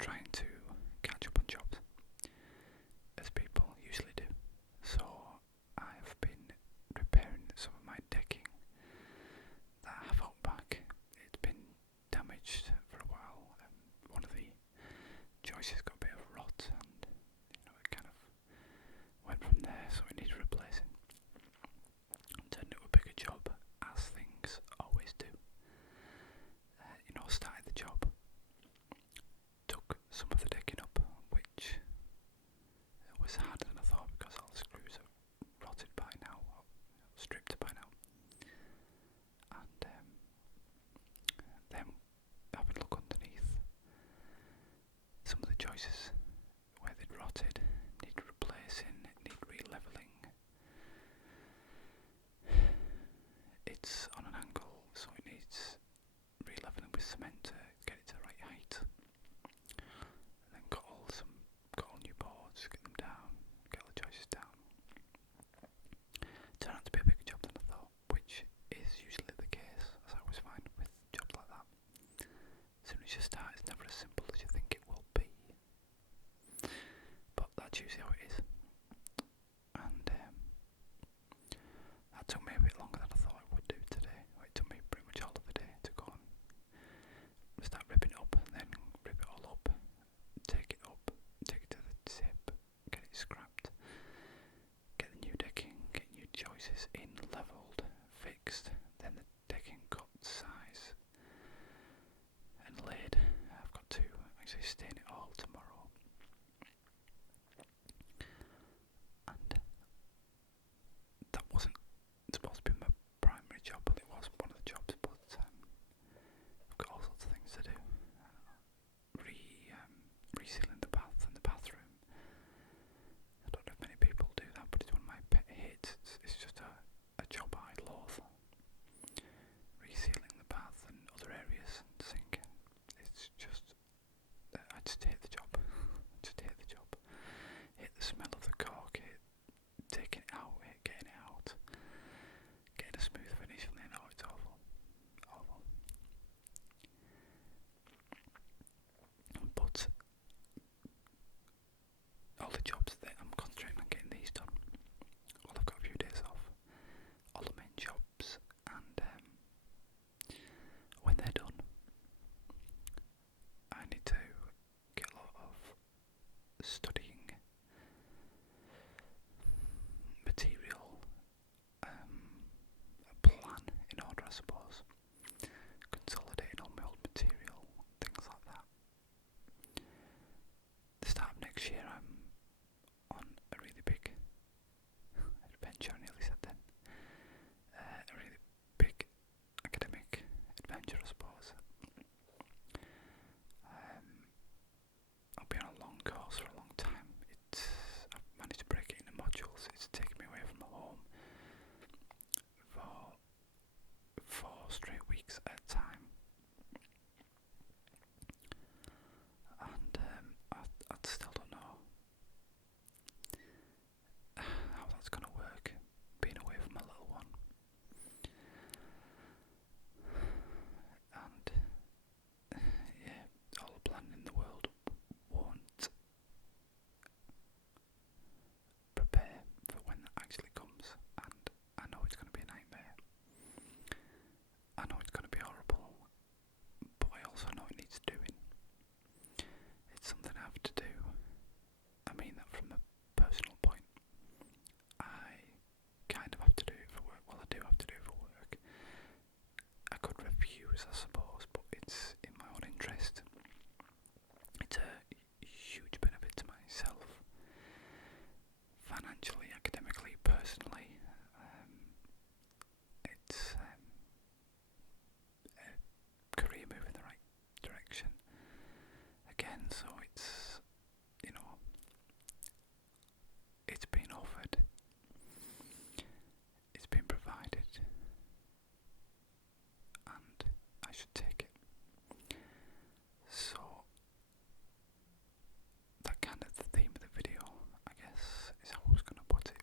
trying to catch up on jobs, as people usually do. So I've been repairing some of my decking that I have out back. It's been damaged for a while. One of the joists got a bit of rot, and it kind of went from there, so it needed replacing. Turned into a bigger job, as things always do. Started the job, took some of the decking up, which was harder than I thought because all the screws are rotted by now, or stripped by now. And then having a look underneath, some of the joists where they'd rotted need replacing, need re-levelling. It's on an angle, so it needs re-levelling with cement to get it to the right height. And then got all new boards, get them down, get all the joists down. Turned out to be a bigger job than I thought, which is usually the case, as I always find with jobs like that. As soon as you start, it's never as simple as you think it will be. But that's usually how it is. And that took me a bit longer than I thought it would do today. It took me pretty much all of the day to go and start ripping it up, and then rip it all up, take it to the tip, get it scrapped, get the new decking, get new joists in, levelled, fixed, then the decking cut size and laid. I've got to actually stain it all tomorrow. And that wasn't supposed to be my primary job, but it was one of the jobs. But I've got all sorts of things to do. Resealing the bath and the bathroom. I don't know if many people do that, but it's one of my pet hates. It's just a job I loathe. Resealing the bath and other areas and sink. It's just, I just hate the job. Hate the smell of the cork, hate taking it out, hate getting it out. Getting a smooth finish, and then it's awful. But all the jobs that I'm concentrating on getting these done. Well, I've got a few days off. All the main jobs, and when they're done, I need to get a lot of studying material, a plan in order, I suppose. Consolidating all my old material, things like that. The start of next year, I'm on a really big adventure, I nearly said then. A really big academic adventure, I suppose. I'll be on a long course for a long time. I've managed to break it into modules. It's taken me away from home for 4 straight weeks at a time. And I still don't know how that's going to work, being away from my little one. And all the planning in the world won't prepare for when that actually comes, and I know it's going to be a nightmare. I know it's going to be horrible, but I also know it needs doing. It's something I have to do. I mean that from a personal point. I kind of have to do it for work. Well, I do have to do it for work. I could refuse, I suppose, but it's in my own interest. It's a huge benefit to myself, financially, academically, personally. It's a career move in the right direction. Again, so it's, it's been offered, it's been provided, and I should take it. So that kind of the theme of the video, I guess, is how I was going to put it.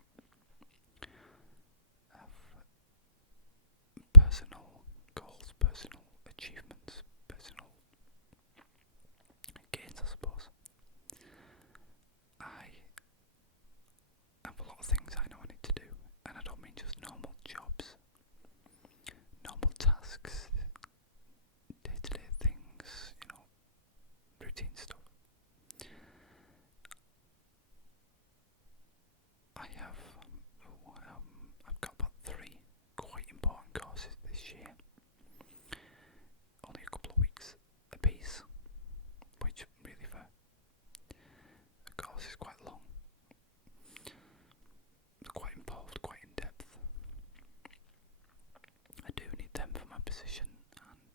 Of personal goals, personal achievements, personal gains, I suppose. decision, and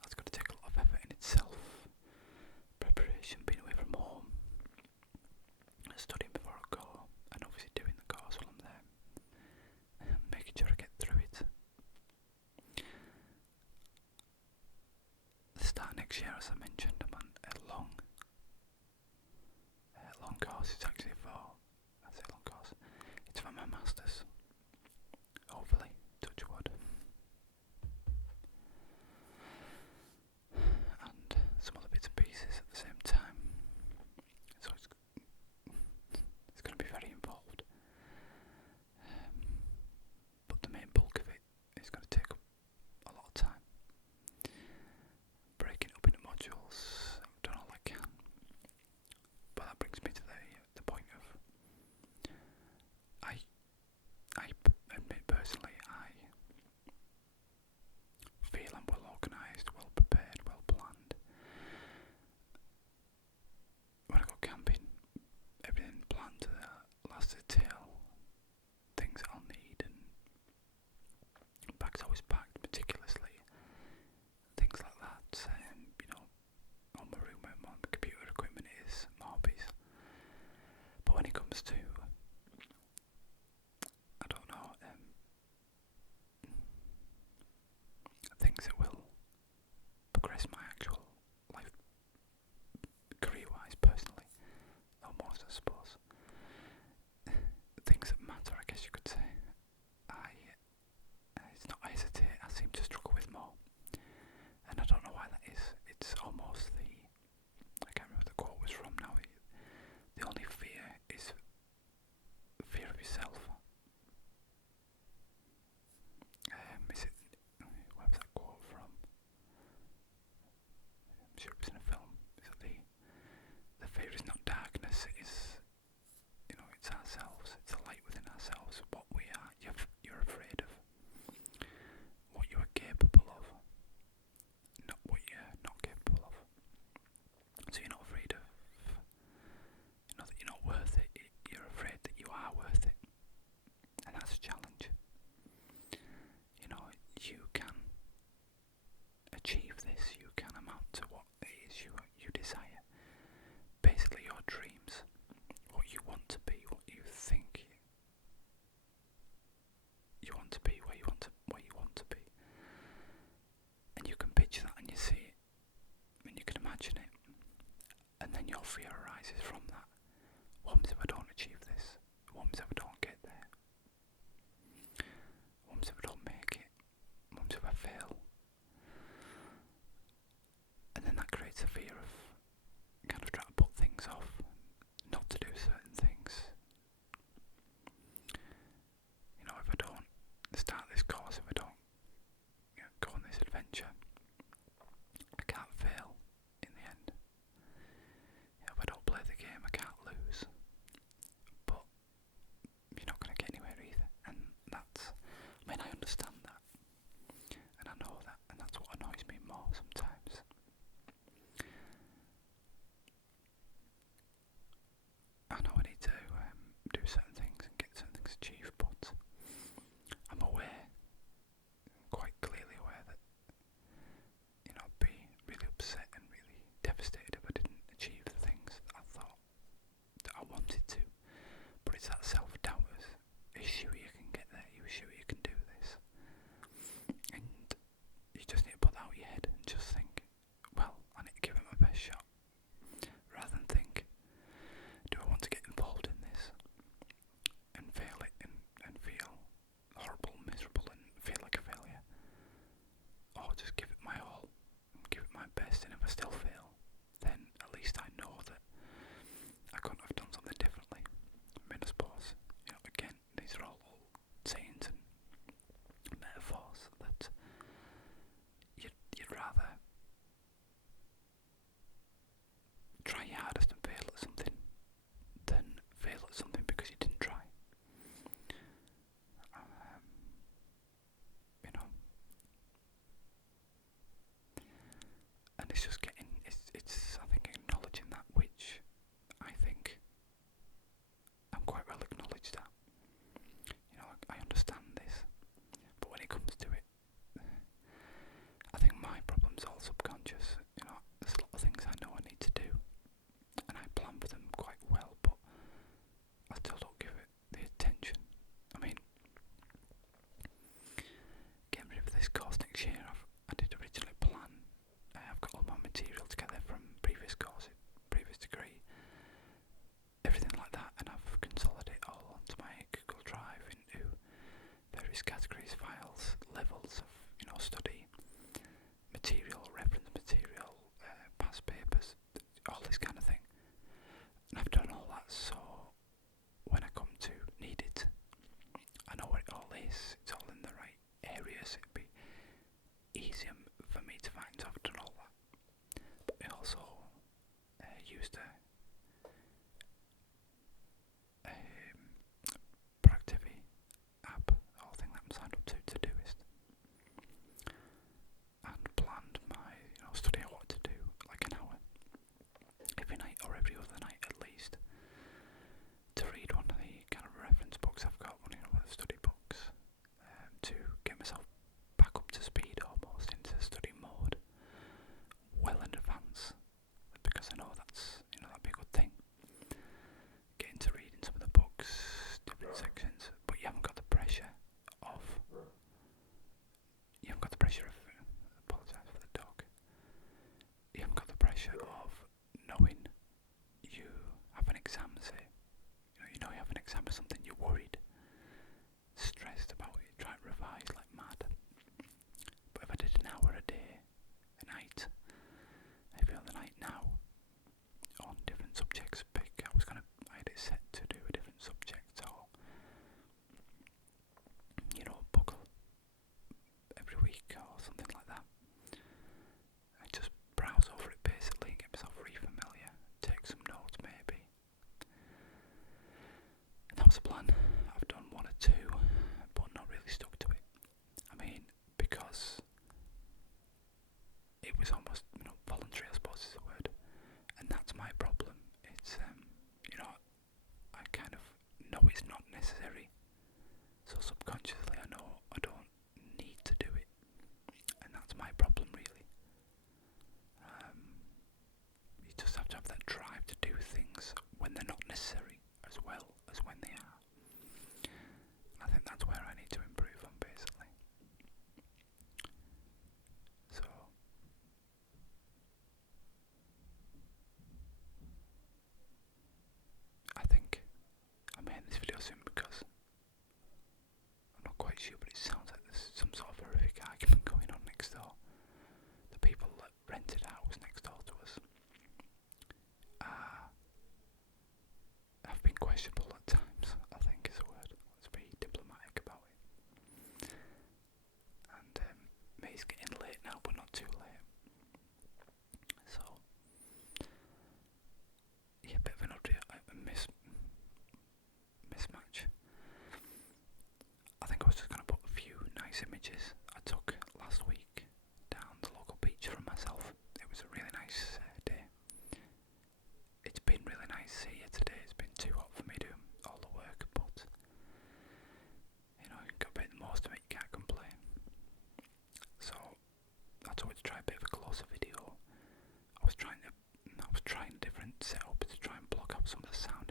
that's going to take a lot of effort in itself. Preparation, being away from home, studying before I go, and obviously doing the course while I'm there, and making sure I get through it. The start next year, as I mentioned, I'm on a long course. It's actually long course. It's for my masters. Hopefully, touch wood. And some other bits and pieces at the same time. So it's going to be very involved. But the main bulk of it is going to take up a lot of time. Breaking it up into modules, I've done all I can. But that brings me to the point of I admit personally I feel I'm well organised, well prepared, well planned. When I go camping, everything planned to the last detail, things I'll need, and bags always packed meticulously, things like that. On my room where my computer equipment is, my hobbies. But when it comes to, I don't know, things that will progress my actual life, career-wise, personally, almost, I suppose. Things that matter, I guess you could say. It's not I hesitate, I seem to struggle with more. And I don't know why that is. It's almost I can't remember what the quote was from now. The only fear is fear of yourself. Where was that quote from? I'm sure it was in a film. Is it the fear is not darkness, it is, it's ourselves, it's the light within ourselves, what we are. You're afraid of what you are capable of, not what you're not capable of. So you're not afraid of, that you're not worth it, you're afraid that you are worth it. And that's a challenge. You can achieve this, you can amount to what it is you desire. Basically your dreams, what you want to be, what you think you want to be, where you want to be. And you can picture that and you see it, and you can imagine it. And then your fear arises from that. What happens if I don't achieve this? What happens if I don't get there? What happens if I don't make it? What happens if I fail? And then that creates a fear of kind of trying to put things off, not to do certain things. If I don't start this course, if I don't go on this adventure, I can't fail in the end. If I don't play the game, I can't lose. But you're not going to get anywhere either. And I understand that. And I know that. And that's what annoys me more sometimes. I know I need to do certain things and get certain things achieved, but I'm quite clearly aware that, I'd be really upset and really devastated if I didn't achieve the things that I thought that I wanted to. But it's that self-doubt. Are you sure you can get there? Are you sure you can do this? And you just need to put that out of your head and just think, well, I need to give it my best shot. Rather than think, do I want to get involved in this and fail it and feel horrible, miserable, and feel like a failure? Or just give it my all, and give it my best, and if I still fail, then at least I know that I couldn't have done something differently. I suppose, again, these are all sayings and metaphors that you'd rather try your hardest and fail at something than fail at something because you didn't try. And it's just it's I think acknowledging that, which I think I'm quite well acknowledged at. I understand this, but when it comes to various categories, files, levels of study, material, reference material, past papers, all this kind of thing. And I've done all that, so when I come to need it, I know what it all is. It's all in the right areas. It'd be easier for me to find. So I've done all that. But I also used a productivity app, the whole thing that I'm signed up to, Todoist, and planned my study I wanted to do, like an hour every night or every other night at least, to read one of the kind of reference books I've got, one of the study books, to get myself back up to speed almost into study mode well in advance, because I know that's that'd be a good thing. Getting to reading some of the books, different sections, but you haven't got the pressure of apologise for the dog. You haven't got the pressure of knowing you have an exam, say. You know you have an exam or something, you're worried, stressed about it, try to revise like mad. But if I did an hour a day, a night, every other night now, on different subjects, I had it set to do a different subject, or a book every week or something like that. I just browse over it basically, get myself re-familiar, take some notes maybe. And that was the plan. I've done one or two, but not really stuck to it. I mean, because it was almost voluntary, I suppose is the word. And that's my problem. It's I kind of know it's not necessary, so subconsciously I know I don't need to do it, and that's my problem really. You just have to have that drive to do things when they're not necessary as well as when they are. I think that's where I need to improve on basically. So I think I made this video soon because I'm not quite sure, but it sounds like there's some sort of horrific argument going on next door. The people that rented a house next door to us have been questionable at times, I think is the word. Let's be diplomatic about it. And it's getting late now, but not too late. So yeah, a bit of an mismatch. I think I was just going to put a few nice images I took last week down the local beach from myself. It was a really nice day. It's been really nice here today. It's been too hot for me doing all the work, but you got to make the most of it, you can't complain. So I thought to try a bit of a closer video. I was trying a different setup to try and block out some of the sound